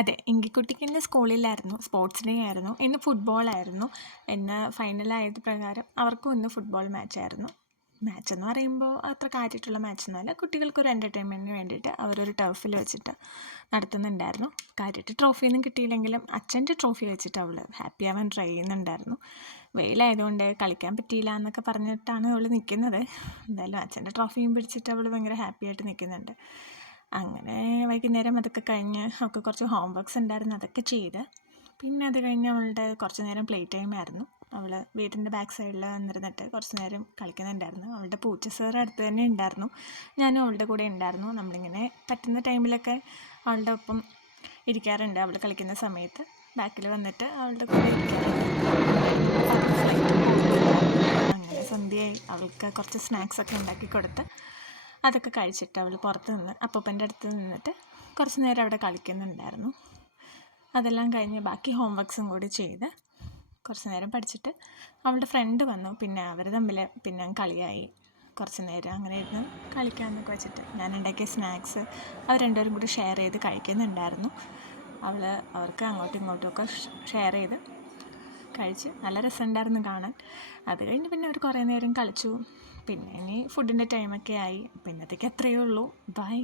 അതെ, എങ്കിക്കുട്ടിക്ക് ഇന്ന് സ്കൂളിലായിരുന്നു. സ്പോർട്സ് ഡേ ആയിരുന്നു. ഇന്ന് ഫുട്ബോളായിരുന്നു. ഇന്ന് ഫൈനലായത് പ്രകാരം അവർക്കും ഇന്ന് ഫുട്ബോൾ മാച്ചായിരുന്നു. മാച്ചെന്ന് പറയുമ്പോൾ അത്ര കാര്യമായിട്ടുള്ള മാച്ചൊന്നുമല്ല. കുട്ടികൾക്കൊരു എൻ്റർടൈൻമെൻറ്റിന് വേണ്ടിയിട്ട് അവരൊരു ടർഫിൽ വെച്ചിട്ട് നടത്തുന്നുണ്ടായിരുന്നു. കാര്യമായിട്ട് ട്രോഫിയൊന്നും കിട്ടിയില്ലെങ്കിലും അച്ഛൻ്റെ ട്രോഫി വെച്ചിട്ട് അവൾ ഹാപ്പി ആവാൻ ട്രൈ ചെയ്യുന്നുണ്ടായിരുന്നു. വെയിലായതുകൊണ്ട് കളിക്കാൻ പറ്റിയില്ല എന്നൊക്കെ പറഞ്ഞിട്ടാണ് അവൾ നിൽക്കുന്നത്. എന്തായാലും അച്ഛൻ്റെ ട്രോഫിയും പിടിച്ചിട്ട് അവൾ ഭയങ്കര ഹാപ്പി ആയിട്ട് നിൽക്കുന്നുണ്ട്. അങ്ങനെ വൈകുന്നേരം അതൊക്കെ കഴിഞ്ഞ് അവൾക്ക് കുറച്ച് ഹോം വർക്ക്സ് ഉണ്ടായിരുന്നു, അതൊക്കെ ചെയ്ത് പിന്നെ അത് കഴിഞ്ഞ് അവളുടെ കുറച്ച് നേരം പ്ലേ ടൈം ആയിരുന്നു. അവൾ വീടിൻ്റെ ബാക്ക് സൈഡിൽ വന്നിരുന്നിട്ട് കുറച്ച് നേരം കളിക്കുന്നുണ്ടായിരുന്നു. അവളുടെ പൂച്ച സാർ അടുത്ത് തന്നെ ഉണ്ടായിരുന്നു. ഞാനും അവളുടെ കൂടെ ഉണ്ടായിരുന്നു. നമ്മളിങ്ങനെ പറ്റുന്ന ടൈമിലൊക്കെ അവളുടെ ഒപ്പം ഇരിക്കാറുണ്ട്. അവൾ കളിക്കുന്ന സമയത്ത് ബാക്കിൽ വന്നിട്ട് അവളുടെ കൂടെ ഇരിക്കാറുണ്ട്. അങ്ങനെ സന്ധ്യയായി. അവൾക്ക് കുറച്ച് സ്നാക്സൊക്കെ ഉണ്ടാക്കി കൊടുത്ത് അതൊക്കെ കഴിച്ചിട്ട് അവൾ പുറത്ത് നിന്ന് അപ്പൂപ്പൻ്റെ അടുത്ത് നിന്നിട്ട് കുറച്ച് നേരം അവിടെ കളിക്കുന്നുണ്ടായിരുന്നു. അതെല്ലാം കഴിഞ്ഞ് ബാക്കി ഹോം വർക്ക്സും കൂടി ചെയ്ത് കുറച്ച് നേരം പഠിച്ചിട്ട് അവളുടെ ഫ്രണ്ട് വന്നു. പിന്നെ അവർ തമ്മിൽ പിന്നെ കളിയായി. കുറച്ച് നേരം അങ്ങനെ ഇരുന്ന് കളിക്കാമെന്നൊക്കെ വെച്ചിട്ട് ഞാൻ ഉണ്ടാക്കിയ സ്നാക്സ് അവർ രണ്ടുപേരും കൂടി ഷെയർ ചെയ്ത് കഴിക്കുന്നുണ്ടായിരുന്നു. അവർക്ക് അങ്ങോട്ടും ഇങ്ങോട്ടുമൊക്കെ ഷെയർ ചെയ്ത് കഴിച്ച് നല്ല രസമുണ്ടായിരുന്നു കാണാൻ. അത് കഴിഞ്ഞ് പിന്നെ അവർ കുറേ നേരം കളിച്ചു. പിന്നെ ഇനി ഫുഡിൻ്റെ ടൈമൊക്കെ ആയി. പിന്നത്തേക്ക് അത്രയേ ഉള്ളൂ. ബൈ.